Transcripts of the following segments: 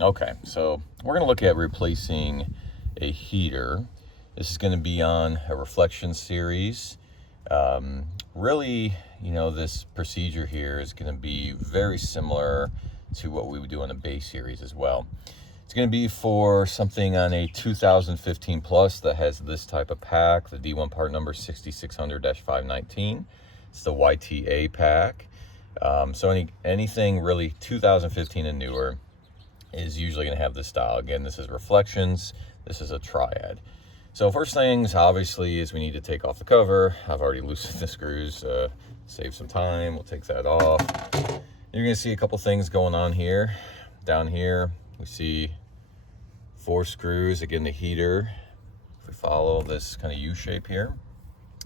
Okay, so we're going to look at replacing a heater. This is going to be on a reflection series. Really, this procedure here is going to be very similar to what we would do on the base series as well. It's going to be for something on a 2015 plus that has this type of pack, the D1 part number 6600-519. It's the YTA pack. So anything really 2015 and newer is usually going to have this style. Again, this is reflections. This is a triad. So first things, obviously, is we need to take off the cover. I've already loosened the screws, save some time. We'll take that off. You're going to see a couple things going on here. Down here, we see 4 screws. Again, the heater. If we follow this kind of U shape here,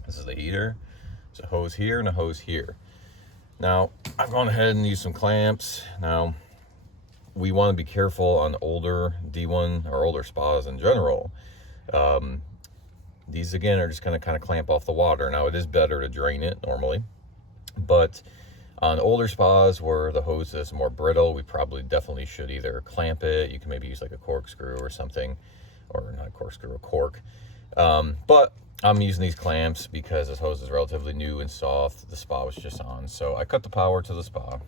this is the heater. There's a hose here and a hose here. Now, I've gone ahead and used some clamps. Now, we want to be careful on older D1 or older spas in general. These again are just going to kind of clamp off the water. Now it is better to drain it normally, but on older spas where the hose is more brittle, we definitely should either clamp it. You can maybe use like a corkscrew or something, or not a corkscrew, a cork. But I'm using these clamps because this hose is relatively new and soft. The spa was just on, so I cut the power to the spa.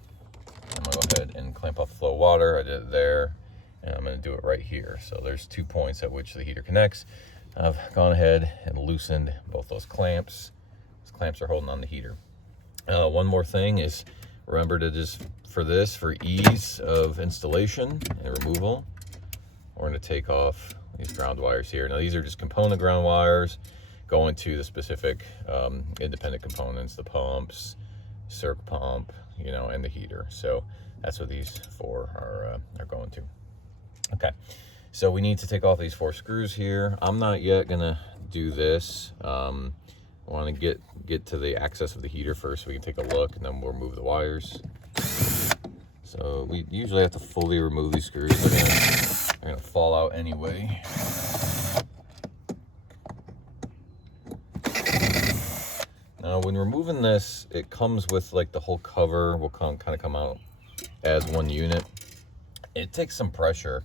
I'm gonna go ahead and clamp off the flow of water. I did it there, and I'm gonna do it right here. So there's 2 points at which the heater connects. I've gone ahead and loosened both those clamps. Those clamps are holding on the heater. One more thing is, remember to just, for ease of installation and removal, we're gonna take off these ground wires here. Now these are just component ground wires going to the specific independent components, the pumps, circ pump, and the heater. So that's what these 4 are going to. Okay, so we need to take off these 4 screws here. I'm not yet gonna do this. I want to get to the access of the heater first so we can take a look, and then we'll remove the wires. So we usually have to fully remove these screws. They're gonna fall out anyway. Now, when removing this, it comes with like the whole cover will kind of come out as one unit. It takes some pressure.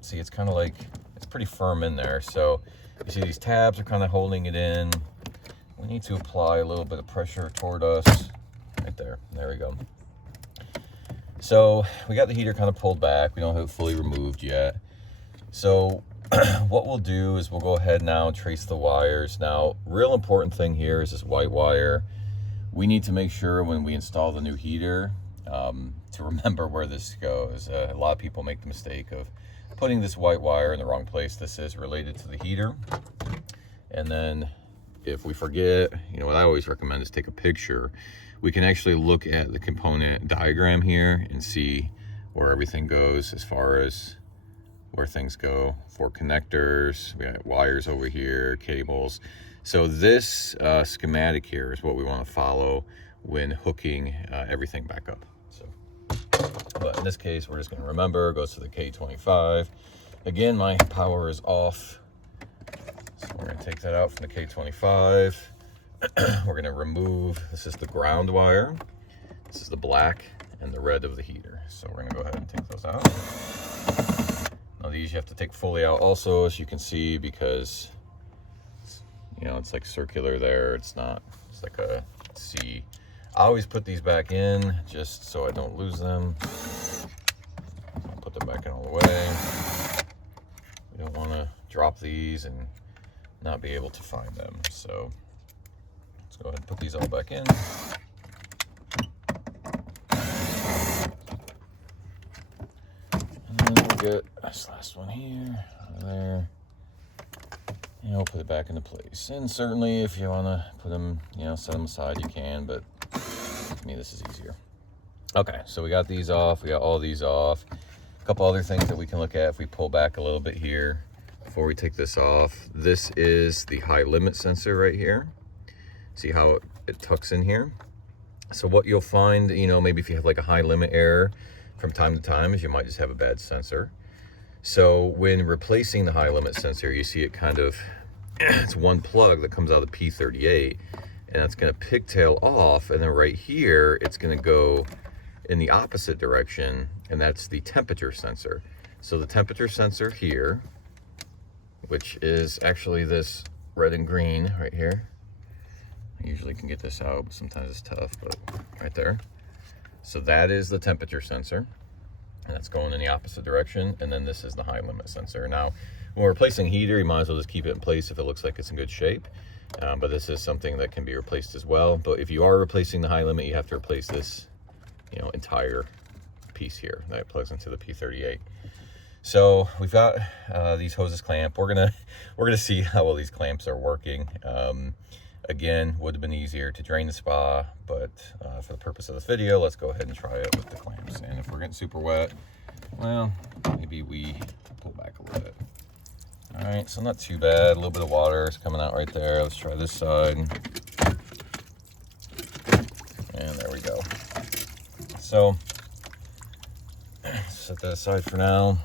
See, it's kind of like, it's pretty firm in there. So you see these tabs are kind of holding it in. We need to apply a little bit of pressure toward us. Right there. There we go. So we got the heater kind of pulled back. We don't have it fully removed yet. So what we'll do is we'll go ahead now and trace the wires. Now, real important thing here is this white wire. We need to make sure when we install the new heater to remember where this goes. A lot of people make the mistake of putting this white wire in the wrong place. This is related to the heater. And then if we forget, what I always recommend is take a picture. We can actually look at the component diagram here and see where everything goes as far as where things go for connectors. We got wires over here, cables. So this schematic here is what we want to follow when hooking everything back up. So, but in this case, we're just going to remember, it goes to the K25. Again, my power is off. So we're going to take that out from the K25. We're going to remove, this is the ground wire. This is the black and the red of the heater. So we're going to go ahead and take those out. Now these you have to take fully out also, as you can see, because it's like circular there. It's not, it's like a C. I always put these back in just so I don't lose them. I'll put them back in all the way. We don't want to drop these and not be able to find them. So let's go ahead and put these all back in. And then we'll get this last one here, there. And we'll put it back into place. And certainly if you want to put them, set them aside, you can, but to me this is easier. Okay, so we got these off, we got all these off. A couple other things that we can look at if we pull back a little bit here before we take this off. This is the high limit sensor right here. See how it tucks in here? So what you'll find, maybe if you have like a high limit error from time to time, is you might just have a bad sensor. So when replacing the high limit sensor, you see it kind of, it's one plug that comes out of the P38, and it's going to pigtail off, and then right here, it's going to go in the opposite direction, and that's the temperature sensor. So the temperature sensor here, which is actually this red and green right here. I usually can get this out, but sometimes it's tough, but right there. So that is the temperature sensor, and that's going in the opposite direction. And then this is the high limit sensor. Now, when we're replacing heater, you might as well just keep it in place if it looks like it's in good shape. But this is something that can be replaced as well. But if you are replacing the high limit, you have to replace this, entire piece here that plugs into the P38. So we've got these hoses clamped. We're gonna see how well these clamps are working. Again, would have been easier to drain the spa, but for the purpose of this video, let's go ahead and try it with the clamps. And if we're getting super wet, well, maybe we pull back a little bit. All right, so not too bad. A little bit of water is coming out right there. Let's try this side. And there we go. So set that aside for now.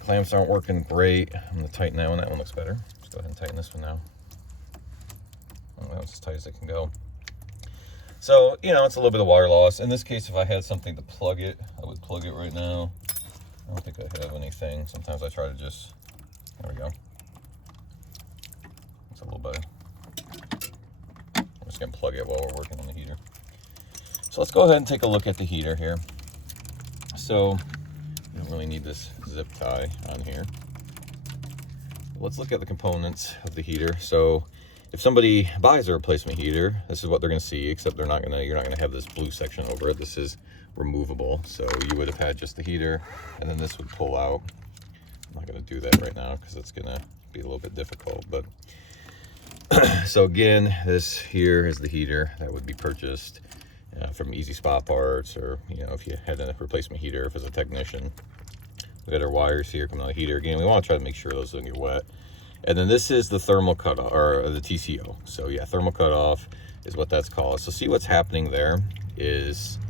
Clamps aren't working great. I'm gonna tighten that one. That one looks better. Let's go ahead and tighten this one now. Well, it's as tight as it can go. So, it's a little bit of water loss. In this case, if I had something to plug it, I would plug it right now. I don't think I have anything. Sometimes I try to just, there we go. It's a little better. I'm just gonna plug it while we're working on the heater. So let's go ahead and take a look at the heater here. So, you don't really need this zip tie on here. Let's look at the components of the heater. So, if somebody buys a replacement heater, this is what they're going to see, except you're not going to have this blue section over it. This is removable. So you would have had just the heater, and then this would pull out. I'm not going to do that right now because it's going to be a little bit difficult. But so again, this here is the heater that would be purchased from Easy Spa Parts, or if you had a replacement heater, if it's a technician. We got our wires here coming out of the heater. Again, we want to try to make sure those don't get wet. And then this is the thermal cutoff, or the TCO. So yeah, thermal cutoff is what that's called. So see what's happening there is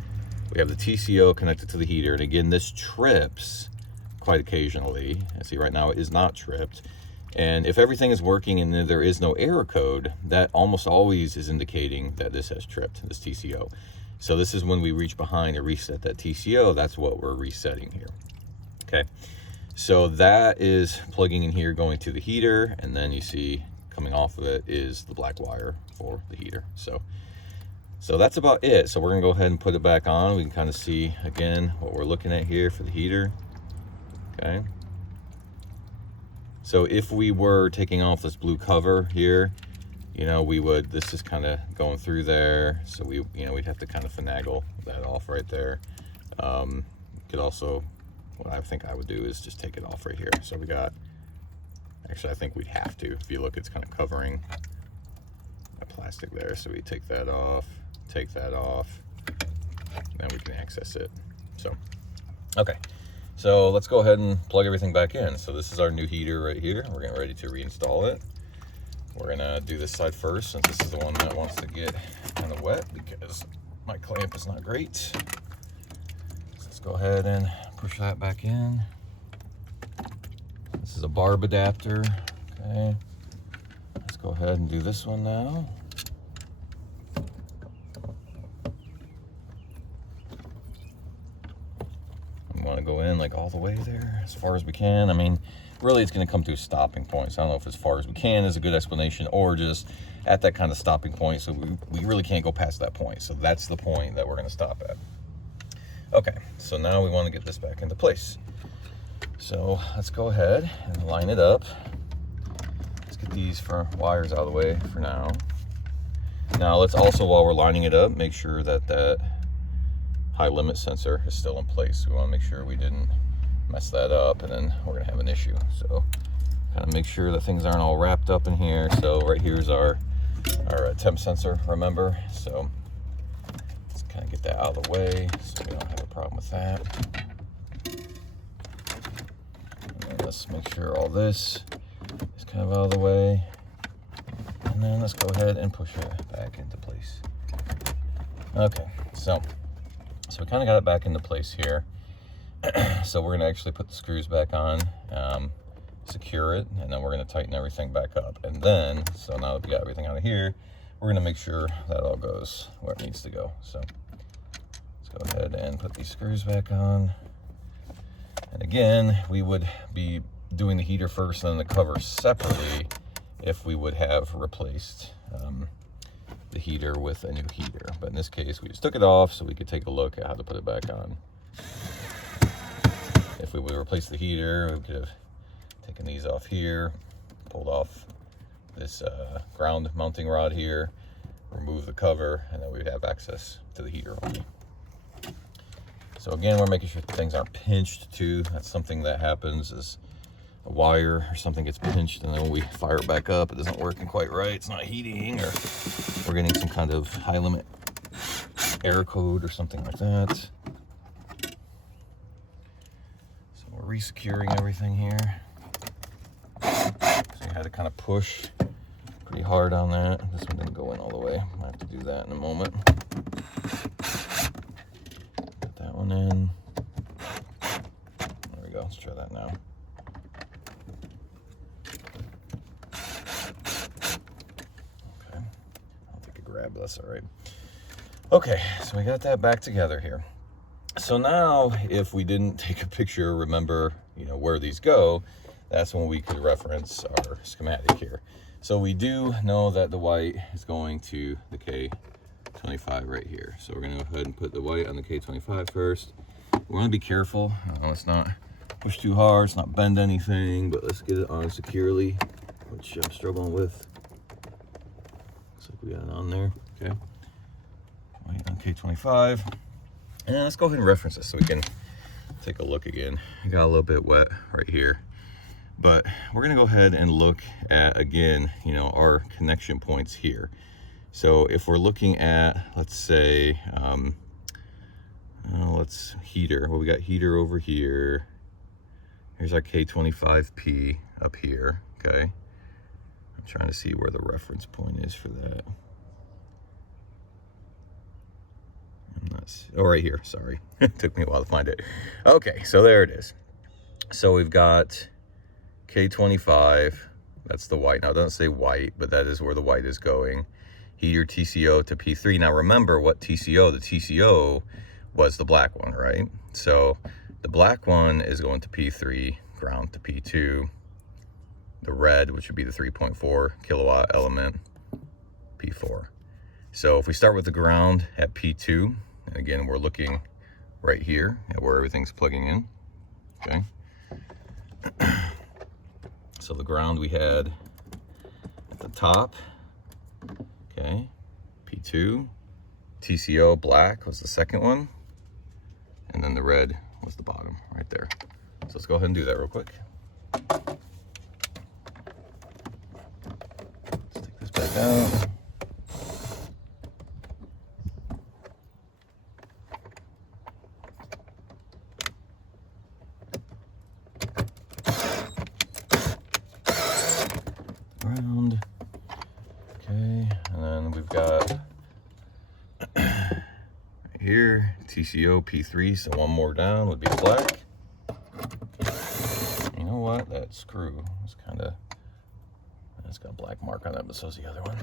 we have the TCO connected to the heater. And again, this trips quite occasionally. And see right now it is not tripped. And if everything is working and there is no error code, that almost always is indicating that this has tripped, this TCO. So this is when we reach behind and reset that TCO. That's what we're resetting here. Okay. So that is plugging in here, going to the heater, and then you see coming off of it is the black wire for the heater. So that's about it. So we're gonna go ahead and put it back on. We can kind of see again what we're looking at here for the heater. Okay. So if we were taking off this blue cover here, this is kind of going through there. So we'd have to kind of finagle that off right there. Could also, what I think I would do is just take it off right here. So we got, actually I think we'd have to, if you look, it's kind of covering that plastic there. So we take that off, then we can access it. So, okay. So let's go ahead and plug everything back in. So this is our new heater right here. We're getting ready to reinstall it. We're gonna do this side first, since this is the one that wants to get kind of wet because my clamp is not great. So let's go ahead and push that back in. This is a barb adapter. Okay. Let's go ahead and do this one now. We want to go in like all the way there as far as we can. I mean, really it's going to come to a stopping point. So I don't know if as far as we can is a good explanation, or just at that kind of stopping point. So we really can't go past that point. So that's the point that we're going to stop at. Okay, so now we want to get this back into place. So let's go ahead and line it up. Let's get these wires out of the way for now. Now let's also, while we're lining it up, make sure that that high limit sensor is still in place. We want to make sure we didn't mess that up, and then we're gonna have an issue. So kind of make sure that things aren't all wrapped up in here. So right here's our temp sensor, remember? So let's kind of get that out of the way so we don't have a problem with that. And then let's make sure all this is kind of out of the way. And then let's go ahead and push it back into place. Okay, so we kind of got it back into place here. So we're going to actually put the screws back on, secure it, and then we're going to tighten everything back up. And then, so now that we got everything out of here, we're going to make sure that all goes where it needs to go. So go ahead and put these screws back on. And again, we would be doing the heater first and then the cover separately if we would have replaced the heater with a new heater. But in this case, we just took it off so we could take a look at how to put it back on. If we would replace the heater, we could have taken these off here, pulled off this ground mounting rod here, remove the cover, and then we would have access to the heater only. So again, we're making sure things aren't pinched too. That's something that happens, is a wire or something gets pinched, and then when we fire it back up, it isn't working quite right. It's not heating, or we're getting some kind of high limit error code or something like that. So we're re-securing everything here. So you had to kind of push pretty hard on that. This one didn't go in all the way. I have to do that in a moment. Get that one in. There we go. Let's try that now. Okay. I don't think I grabbed this. All right. Okay. So we got that back together here. So now, if we didn't take a picture, remember, where these go, that's when we could reference our schematic here. So we do know that the white is going to the K25 right here. So we're going to go ahead and put the white on the K25 first. We're going to be careful. Let's not push too hard. Let's not bend anything, but let's get it on securely, which I'm struggling with. Looks like we got it on there. Okay. White on K25. And let's go ahead and reference this so we can take a look again. It got a little bit wet right here. But we're going to go ahead and look at, again, our connection points here. So if we're looking at, let's say, let's heater. Well, we got heater over here. Here's our K25P up here, okay? I'm trying to see where the reference point is for that. Oh, right here, sorry. It took me a while to find it. Okay, so there it is. So we've got K25, that's the white. Now it doesn't say white, but that is where the white is going. Heater TCO to P3. Now remember what TCO, the TCO was the black one, right? So the black one is going to P3, ground to P2. The red, which would be the 3.4 kilowatt element, P4. So if we start with the ground at P2, and again, we're looking right here at where everything's plugging in, okay? So the ground we had at the top, okay, P2, TCO black was the second one, and then the red was the bottom right there. So let's go ahead and do that real quick. Let's take this back out. Ground. Okay, and then we've got right here TCO P3, so one more down would be black. You know what? That screw is it's got a black mark on that, but so's the other one.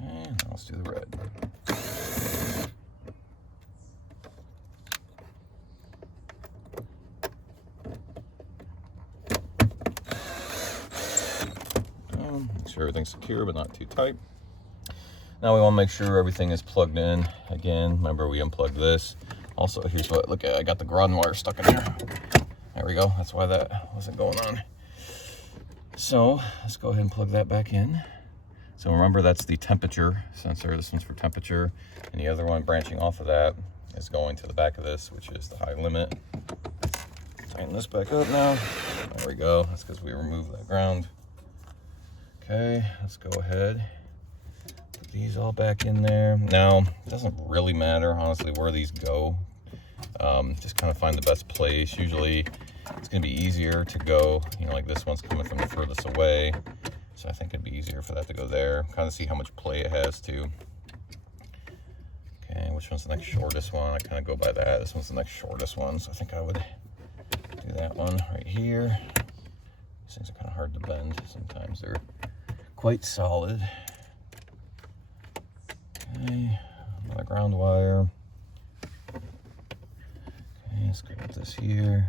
And let's do the red. Make sure everything's secure but not too tight. Now we want to make sure everything is plugged in. Again, remember we unplugged this. Also, here's what, look at, I got the Groton wire stuck in here. There we go, that's why that wasn't going on. So let's go ahead and plug that back in. So remember, that's the temperature sensor. This one's for temperature, and the other one branching off of that is going to the back of this, which is the high limit. Tighten this back up now. There we go, that's because we removed that ground. Okay, let's go ahead, put these all back in there. Now, it doesn't really matter, honestly, where these go. Just kind of find the best place. Usually, it's going to be easier to go, like this one's coming from the furthest away. So I think it'd be easier for that to go there. Kind of see how much play it has too. Okay, which one's the next shortest one? I kind of go by that. This one's the next shortest one, so I think I would do that one right here. These things are kind of hard to bend. Sometimes they're quite solid. Okay, another ground wire. Okay, let's go with this here.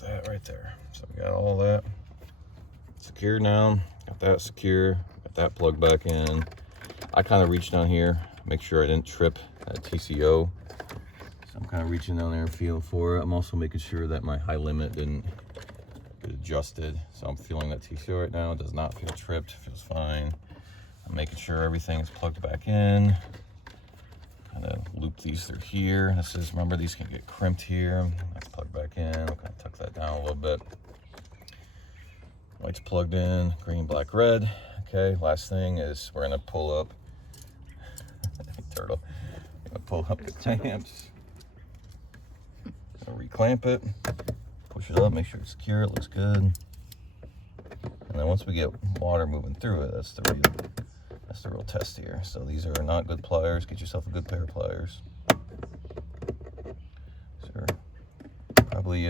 That right there. So we got all that secure now. Got that secure. Got that plugged back in. I kind of reached down here, make sure I didn't trip at TCO. So I'm kind of reaching down there and feeling for it. I'm also making sure that my high limit didn't get adjusted. So I'm feeling that TCO right now. It does not feel tripped. Feels fine. I'm making sure everything is plugged back in. Kind of loop these through here. This is, remember, these can get crimped here. Let's plug back in. We'll kind of tuck that down a little bit. White's plugged in, green, black, red. Okay, last thing is we're gonna pull up turtle. We're gonna pull up the clamps. So reclamp it, push it up, make sure it's secure, it looks good. And then once we get water moving through it, that's the real test here. So these are not good pliers. Get yourself a good pair of pliers. These are probably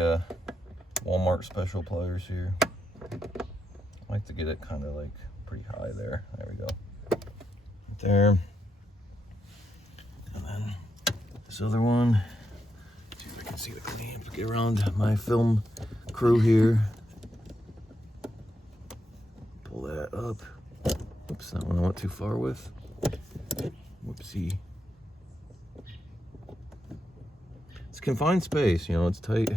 Walmart special pliers here. I like to get it kind of like pretty high there. There we go. Right there. And then this other one. See if I can see the clamp. Get around my film crew here. Pull that up. Oops, that one I went too far with. Whoopsie. It's confined space, you know, it's tight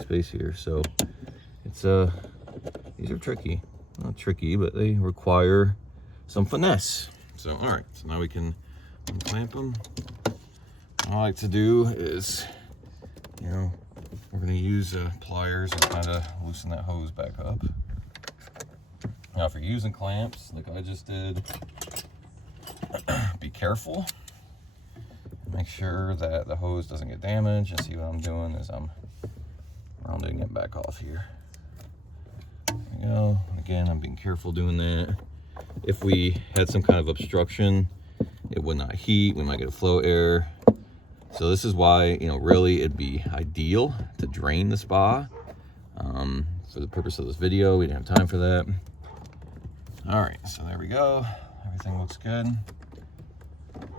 space here, so it's these are tricky. Not tricky, but they require some finesse. So all right, so now we can unclamp them. What I like to do is, you know, we're gonna use pliers and kind of loosen that hose back up. Now, if you're using clamps, like I just did, be careful. Make sure that the hose doesn't get damaged. And see what I'm doing is I'm rounding it back off here. There we go. Again, I'm being careful doing that. If we had some kind of obstruction, it would not heat. We might get a flow error. So this is why, you know, really it'd be ideal to drain the spa. For the purpose of this video, we didn't have time for that. All right, so there we go. Everything looks good.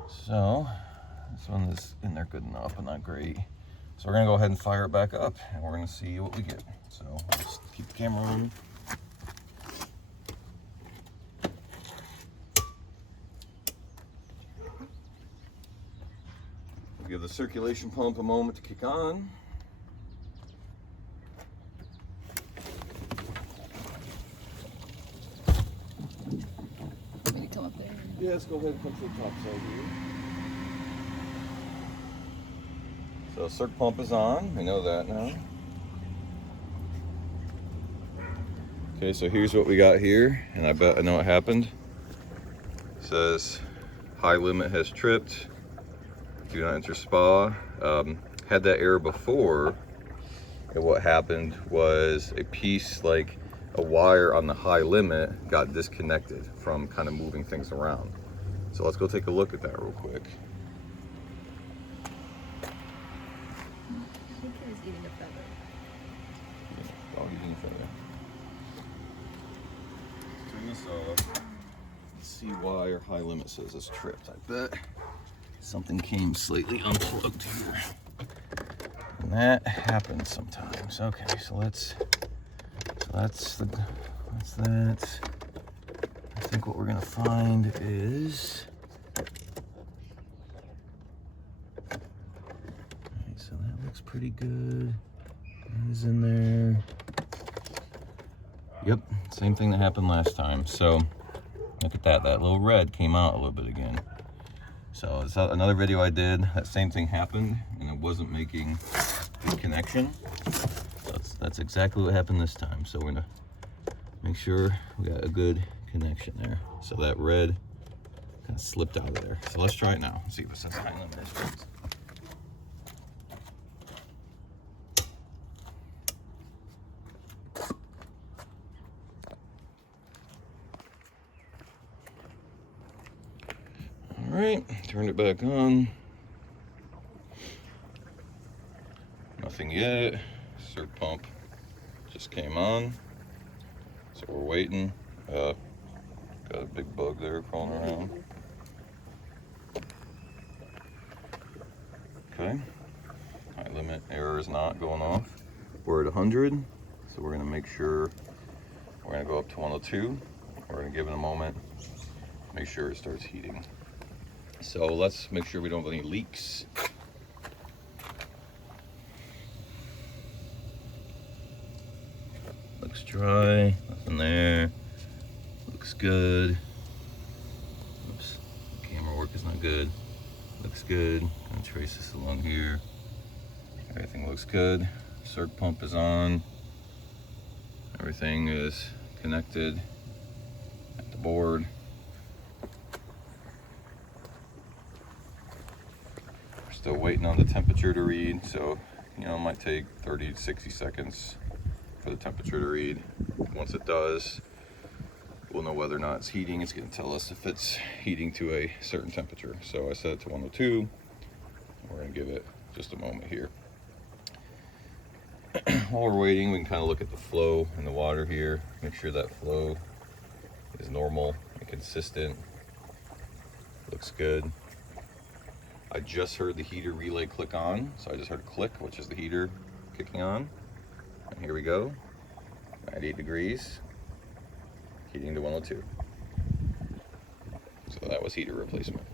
So this one is in there good enough, but not great. So we're gonna go ahead and fire it back up, and we're gonna see what we get. So just keep the camera on. Give the circulation pump a moment to kick on. Want me to come up there? Yeah, let's go ahead and come to the top side here. So circ pump is on, we know that now. Okay, so here's what we got here, and I bet I know what happened. It says high limit has tripped. Do not enter spa. Had that error before, and what happened was a piece, like a wire on the high limit, got disconnected from kind of moving things around. So let's go take a look at that real quick. I think he was eating a feather. Oh, eating a feather. So let's see why our high limit says it's tripped. I bet something came slightly unplugged here. And that happens sometimes. Okay, so that's that. I think what we're gonna find is, alright, so that looks pretty good. That is in there. Yep, same thing that happened last time. So look at that, that little red came out a little bit again. So it's another video I did, that same thing happened, and it wasn't making a connection. So that's exactly what happened this time. So we're gonna make sure we got a good connection there. So that red kind of slipped out of there. So let's try it now. See if it says high limit is. All right, turned it back on. Nothing yet. Surf pump just came on, so we're waiting. Got a big bug there crawling around. Okay, high limit error is not going off. We're at 100, so we're gonna make sure we're gonna go up to 102. We're gonna give it a moment, make sure it starts heating. So let's make sure we don't have any leaks. Looks dry, nothing there. Looks good. Oops, camera work is not good. Looks good. Gonna trace this along here. Everything looks good. Circ pump is on. Everything is connected at the board. We're still waiting on the temperature to read, so you know, it might take 30 to 60 seconds for the temperature to read. Once it does, we'll know whether or not it's heating. It's going to tell us if it's heating to a certain temperature. So I set it to 102. We're going to give it just a moment here. While we're waiting, we can kind of look at the flow in the water here. Make sure that flow is normal and consistent. Looks good. I just heard the heater relay click on. So I just heard a click, which is the heater kicking on. And here we go. 98 degrees. Heating to 102. So that was heater replacement.